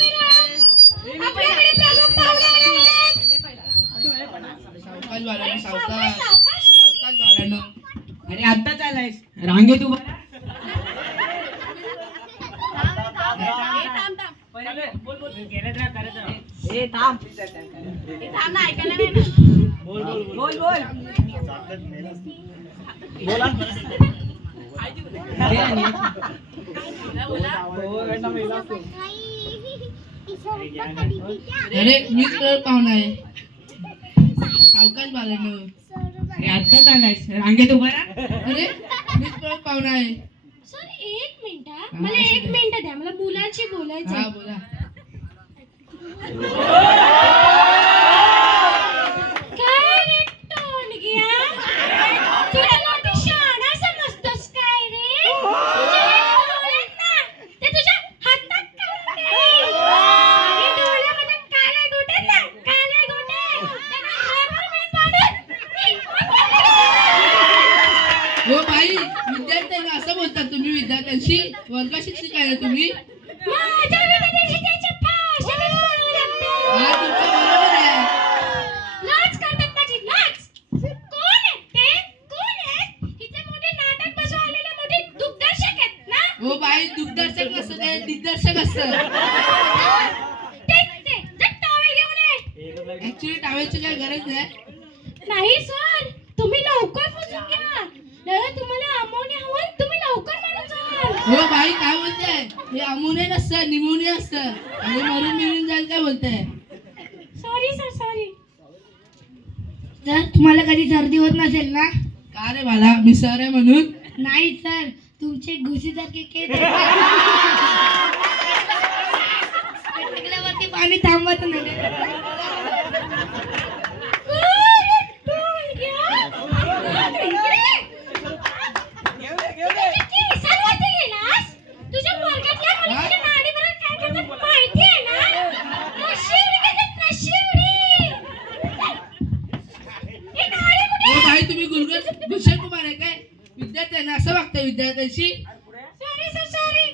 उभे राहा. आपल्याकडे प्रमुख पाहुणे आले आहेत. सावकाश बाळांनो, सावकाश सावकाश. सावकाश बाळांनो. अरे आत्ताच आलायस रांगेत उभा राहा. थांब. ए थांब. थांब ना, ऐकायला नाही ना. बोल बोला. अरे मीच पाहुणा आहे. सावकाश बाळांनो. अरे आत्ताच आलायस रांगेत उभा राहा. अरे मीच पाहुणा आहे. सर एक मिनिट हा. मला 1 मिनिट द्या, मला मुलांशी बोलायचं हा आहे. बोला. काय रे टोनग्या? तुला मोठी शहाणा समजतोस काय रे? तुझे हे डोळे आहेत ना, ते तुझ्या हातात काढते. हे डोळ्यामध्ये काळे गोटे आहेत ना, काळे गोटे. त्यांना rubber band बांधून. हो बाई, विद्यार्थ्यांना असं बोलतात तुम्ही विद्यार्थ्यांशी? वर्ग शिक्षिका आहे तुम्ही? माझ्या विद्यार्थ्यांची भाषेतच बोलावं लागतं. हा तुमचं बरोबर आहे. लाज करतात माझी लाज. कोण आहेत ते? कोण आहेत? इथे मोठे नाटक बसवा आलेले मोठे दिग्दर्शक आहेत ना? हो बाई, दिग्दर्शक नसतं ते दिग्दर्शक असतं. ते जा टॉवेल घेऊन ये. ऍक्च्युली टावेलची काय गरज नाही. नाही सर, तुम्ही लवकर पुसून घ्या. नाही तुम्हाला अमोनिया हवं, तुम्ही लवकर मरून जाल. हो बाई, काय बोलताय? हे अमोनिया नसतं, निमोनिया असतं. आणि मरून मिळून जाईल काय बोलताय? Sorry sir, sorry. जर तुम्हाला कधी सर्दी होत नसेल ना? का रे बाला, मी सर आहे म्हणून? नाही सर, तुमचे घुशीसारखे केस वरती पाणी थांबवत नाही. तुझ्या वर्गातल्या मुलीच्या नाडीवरून काय करतात माहिती आहे ना? नशिवडी घेतात, नशिवडी. हे नाडी कुठे? हो बाई, तुम्ही गुलशन कुमार आहे काय? विद्यार्थ्यांना असं वागताय विद्यार्थ्यांशी? Sorry sir, sorry.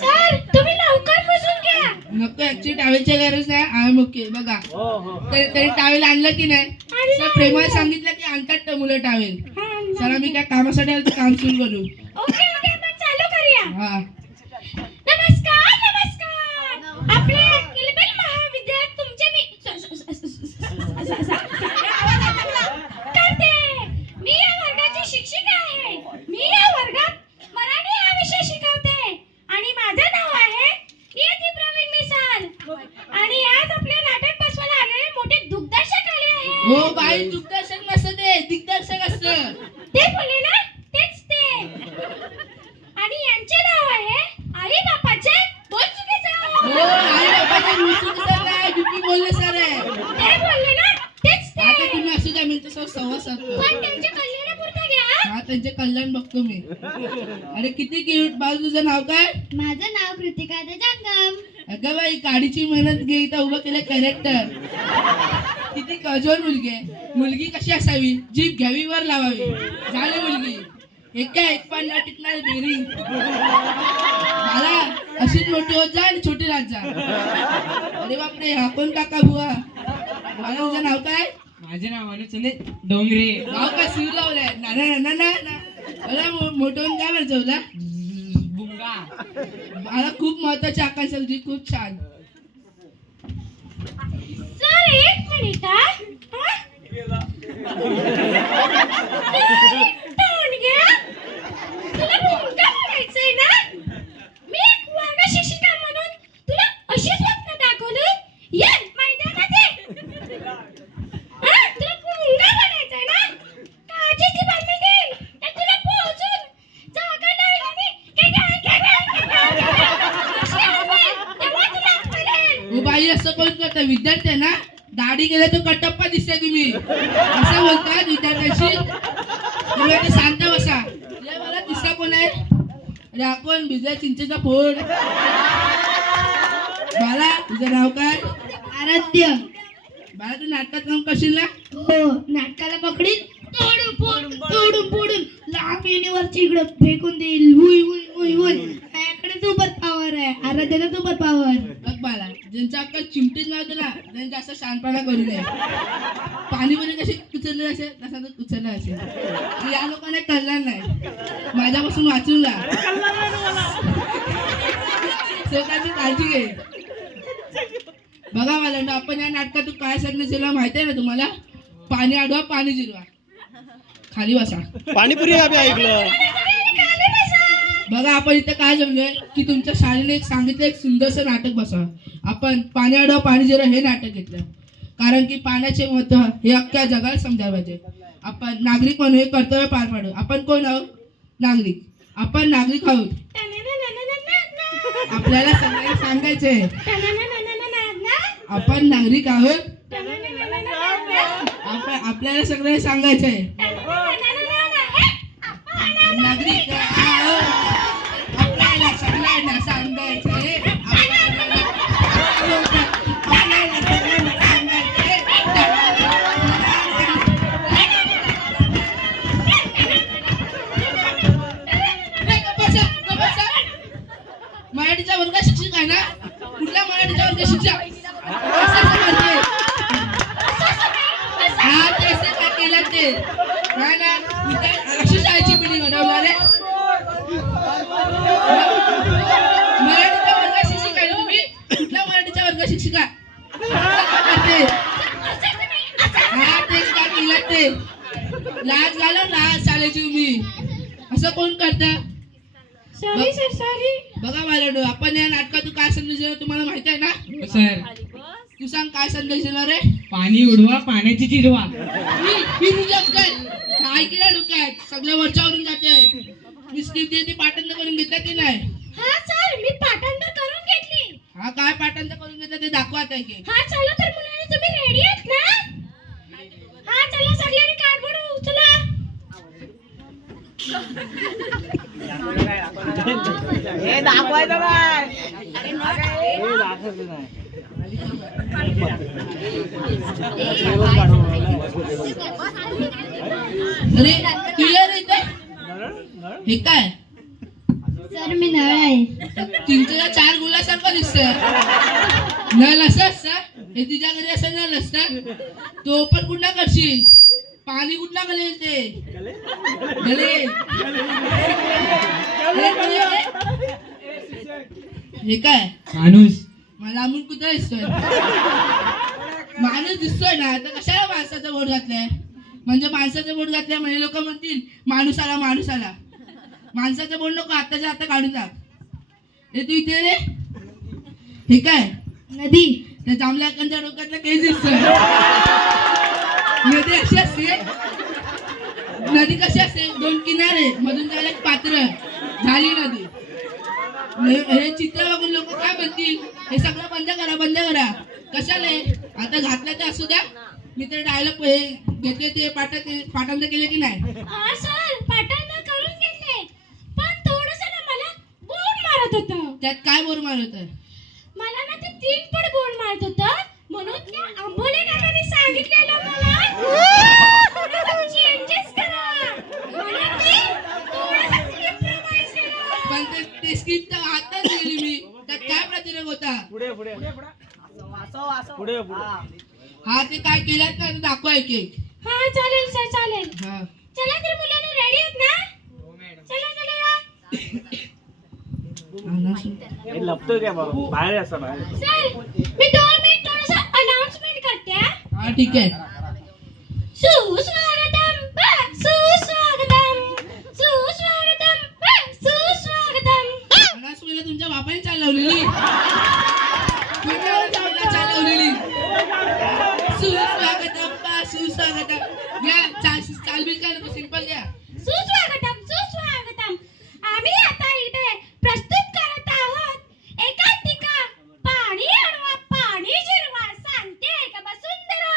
सर, तुम्ही लवकर पुसून घ्या. नको, ऍक्च्युली टावेलची गरज नाही. I okay. बघा तरी टावेल आणलं की नाही? सर प्रेमाला सांगितलं की आणतात तर मुलं टावेल. चला मी काय कामासाठी आलो, तर काम सुरू करू. ओके ओके, मग चालू करूया. हा नमस्कार नमस्कार. आपले किलबिल महाविद्यालयात तुमचे मी करते. मी या वर्गाची शिक्षिका आहे. मी या वर्गात मराठी हा विषय शिकवते आणि माझं नाव आहे इयती प्रवीण मिसाल. आणि आज आपले नाटक बसवायला आलेले मोठे दिग्दर्शक आले आहेत. हो बाई, दिग्दर्शक नसतं ते दिग्दर्शक असतं. ते बोलले ना, तेच ते. आणि यांचे नाव आहे आई बापाचे बोल चुकीचं. हो आई बाबाचे रुचूक सर नाही, बिपी बोलले सर आहे. ते बोलले ना, तेच ते. आता तुम्ही असू द्या, मी तसं संवाद साधतो. पण त्यांच्या कल्याणापुरतं घ्या. हा त्यांचे कल्याण बघतो मी. अरे किती क्यूट. बाळ तुझं नाव काय? माझं नाव कृतिका जंगम. अगं बाई, गाडीची मेहनत घे, इथं उभं केलं कॅरेक्टर. किती कजोर मुलगी आहे. मुलगी कशी असावी? जीभ घ्यावी, वर लावावी. झाली मुलगी. एक पान न टिकणार बेरी. मला अशीच मोठी होत जा आणि छोटी राहत जा. अरे बापरे, हा कोण काका बुवा? मला तुझं नाव काय? माझे नाव अनुचले डोंगरे. नाव काय सूर लावलंय? ना ना ना ना ना. मला मोठं होऊन काय म्हणतो? बुंगा. मला खूप महत्वाची आकांक्षा तुझी, खूप छान. सर एक मिनिट हा. टोनग्या, तुला भूमिका बघायचंय ना? मी एक वर्ग शिक्षिका म्हणून तुला अशी स्वप्न दाखवली. ये मैदानात ये. तुला भूमिका बघायचंय ना? काचेची बातमी देईल. तर तुला पोहोचून जागा नाही आणि तेव्हा तुला कळेल. हो बाई, असं कोण करतं? विद्यार्थ्यांना दाढी गेल्या तो कटप्पा दिसते तुम्ही. असं बोलतात विद्यार्थ्यांशी? तुम्ही आता शांत बसा. या मला तिसरा कोण आहे? अरे आपण बिजय चिंचेचा फोड. बाला, तुझं नाव काय? आराध्य. बाला, तू नाटकात काम करशील ना? हो, नाटकाला पकडीन, तोडून फोडून लांब येणीवरची इकडे फेकून देईल. हुई हुई हुई हुई. माझ्याकडे सुपर पॉवर आहे आराध्याचा सुपर पॉवर. बघ बाला, ज्यांच्या अक्कल चिमटीच नव्हतं ना त्यांनी जास्त शहाणपणा करू नये. पाणीपुरी कशी उचलली असेल तसा तो उचलला असेल. या लोकांना कळलं नाही. माझ्यापासून वाचून जा. स्वतःची काळजी घे. बघा मला आपण या नाटकातून काय सांगण्यात दिलं माहिती आहे ना तुम्हाला? पाणी अडवा पाणी जिरवा. खाली बसा. पाणीपुरी आम्ही ऐकलं. बघा आपण इथे काय जमलोय की तुमच्या शाळेने एक सांगितलं एक सुंदरसं नाटक बसवा. आपण पाणी अडवा पाणी जिरवा हे नाटक घेतलं कारण की पाण्याचे महत्व हे अख्ख्या जगाला समजायला पाहिजे. आपण नागरिक म्हणून हे कर्तव्य पार पाडू. आपण कोण आहोत? नागरिक. आपण नागरिक आहोत. आपल्याला सगळ्यांना सांगायचंय आपण नागरिक आहोत. आपल्याला सगळ्यांना सांगायचंय नागरिक आहोत. आपल्याला सगळ्यांना सांगायचंय आपल्याला सगळ्यांना सांगायचंय. मराठीचा वर्ग शिक्षक आहे ना? कुठल्या मराठीचा वर्ग शिक्षक? हा तेच काय केलं ते नाही ना. अशी शाळेची पिढी घडवणार आहे. मराठीचा वर्ग शिक्षिका आहे तुम्ही? कुठल्या मराठीचा वर्ग शिक्षिका? हा तेच काय केलं ते. लाज घालव लाज शाळेची तुम्ही. असं कोण करतं? Sorry sir sorry. बघा मला आपण या नाटकातून काय संदेश दिला तुम्हाला माहिती आहे ना? सर तू सांग काय संदेश दिला रे? पाणी उडवा पाण्याची जिरवा. ही तुझ्याच काय ऐकल्या डोक्यात सगळ्या वरच्यावरून जाते. मी स्क्रिप्ट देते पाठांतर करून घेतला की नाही? हा सर मी पाठांतर करून घेतली. हा काय पाठांतर करून घेतलं ते दाखवा आता की. हा चला तर मुलांनी तुम्ही रेडी आहात ना? हा चला सगळ्यांनी कार्डबोर्ड उचला. हे दाखवायचं काय? हे दाखवायचं नाही. अरे क्लिअर इथे हे काय? सर मी नळ आहे. चिंचेच्या 4 गुलासारखं दिसतंय. नळ असं असतं हे तुझ्या घरी असं नळ असतं. तो पण कुठला करशील? पाणी कुठला गलेल ते गलेल. हे काय? माणूस. मला अमूल कुत्रा दिसतोय. माणूस दिसतोय ना तर कशाला माणसाचा बोट घातलाय? म्हणजे माणसाचा बोट घातलाय म्हणजे लोक म्हणतील माणूस आला माणूस आला. माणसाचा बोट नको आताच्या आता काढून टाक. हे तू इथे रे हे काय? नदी. त्या जांभल्याकांच्या डोक्यातलं काही दिसतोय. नदी अशी असते. नदी कशी असते? 2 किनारे मधून त्याला एक पात्र झाली नदी. हे चित्र बघून लोक काय म्हणतील हे सगळं बंद करा बंद करा. कशाला? आता घातलं तर असू द्या. मी तर डायलॉग घेतले ते पाठांतर केले की नाही? हा सर पाठांतर करून घेतले पण थोडंसं ना मला बोर मारत होतं. त्यात काय बोर मार होतं? मला ना ते 3 पट बोर मारत होतं म्हणून त्या आंबोले काकांनी सांगितलेलं मला चेंजेस करा. म्हणून मी थोडासा script revise केलं. पण ते स्क्रिप्ट हातात लिहिली मी. त्यात काय प्रतिरोध होता? पुढे पुढे पुढे पुढे. हा ते काय केल्यात ना दाखवा एक एक. हा चालेल सर चालेल. हा चला तर मुलांना रेडी आहेत ना? चला चला या. हे लपतोय काय बाबा? बाहेर असं बाहेर. सर मी 2 मिनिट थोडंसं अनाउन्समेंट करते. हा ठीक आहे. सुस्वागतम सुस्वागतम सुस्वागतम सुस्वागतम. अनाउन्समेंट तुमच्या बापाने चालवलेली. कोणाला चालवलेली? सुस्वागतम घ्या. चालबिल काय नको सिंपल घ्या. सुस्वागतम सुस्वागतम. आम्ही आता इथे प्रस्तुत करत आहोत एकांकिका पाणी अडवा पाणी जिरवा सांगते का वसुंधरा.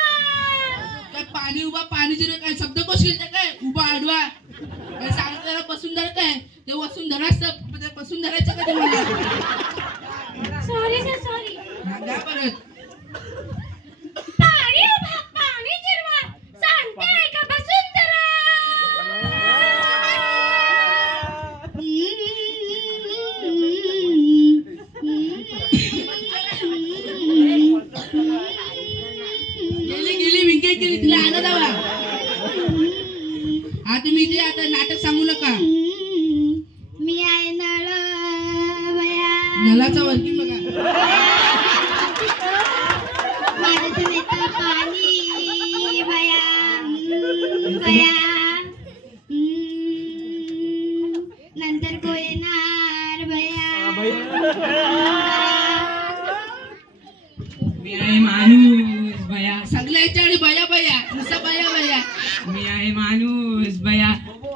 काय पाणी उभा पाणी जिरवा काय शब्दकोश घेते काय? उभा आडवा काय सांगितलं वसुंधरा काय? ते वसुंधरा असतं बसून धरायचं का तुम्हाला? Sorry sir sorry. घ्या परत. पाणी उभा पाणी जिरवा सांगते का वसुंधरा. नलाचा वर्किंग बघा. माझं येतं पाणी बया बया नंतर कोण येणार बया मी आहे माणूस बया. सगळ्या याच्याकडे बया बया नुसता बया बया. मी आहे माणूस बया.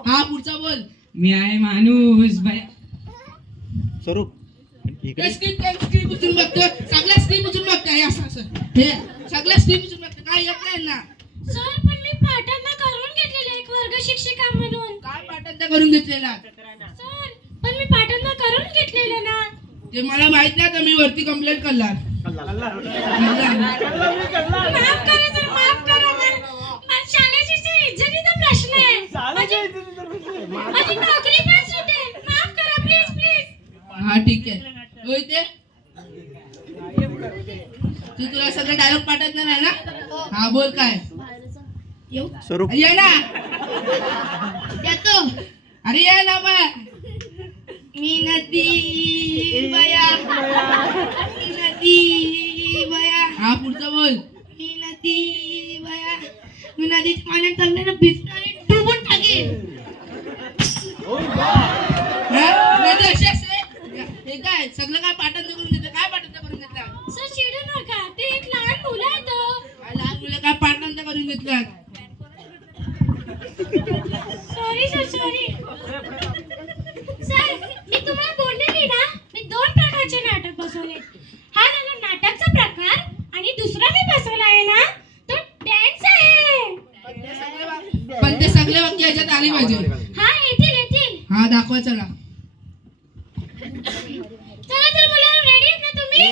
हा पुढचा बोल. मी आहे माणूस बया. स्वरूप इकडे स्क्रीन उचलून बघतो. सगळ्या स्क्रीन उचलून बघताय असं असं हे सगळ्या स्क्रीन उचलून बघतो. काय येत नाही ना. सर पण मी पाठांना करून घेतलेले एक वर्ग शिक्षिका म्हणून. काय पाठांतर करून घेतलेला. सर पण मी पाठांना करून घेतलेलं ना. ते मला माहित नाही तर मी वरती कंप्लेंट करणार. माफ करा सर माफ करा. माझ्या शाळेची इज्जतीचा प्रश्न आहे. माझी नोकरी पण सुटेल. माफ करा प्लीज प्लीज. हा ठीक आहे. होय ते तू तुला सगळं डायलॉग पाठवत नाही ना. हा बोल काय. स्वरूप ये ना. येतो. अरे ये ना मग. मी नदी बया नदी बया हा पुढचा बोल. मी नदी बया मी नदीच्या पाण्यात चालताना भिजतो आणि डुबून टाकेन. हा? म्हणजे असे असे हे काय सगळं काय पाठांतर करून घेतलं. काय पाठांतर करून घेतलं. सर चिडू नका. ते एक लहान मुलं आहेत. काय लहान मुलं काय पाठांतर करून घेतलं. Sorry sir sorry. सर मी तुम्हाला बोललेली ना मी 2 प्रकारचे नाटक बसवले. हा झाला नाटकचा प्रकार आणि दुसरा मी बसवला आहे ना तो डान्स आहे. पण ते सगळे वाक्य याच्यात आली पाहिजे. हा येतील येतील. हा दाखवा चला. चला तर मुलं रेडी आहेत ना तुम्ही.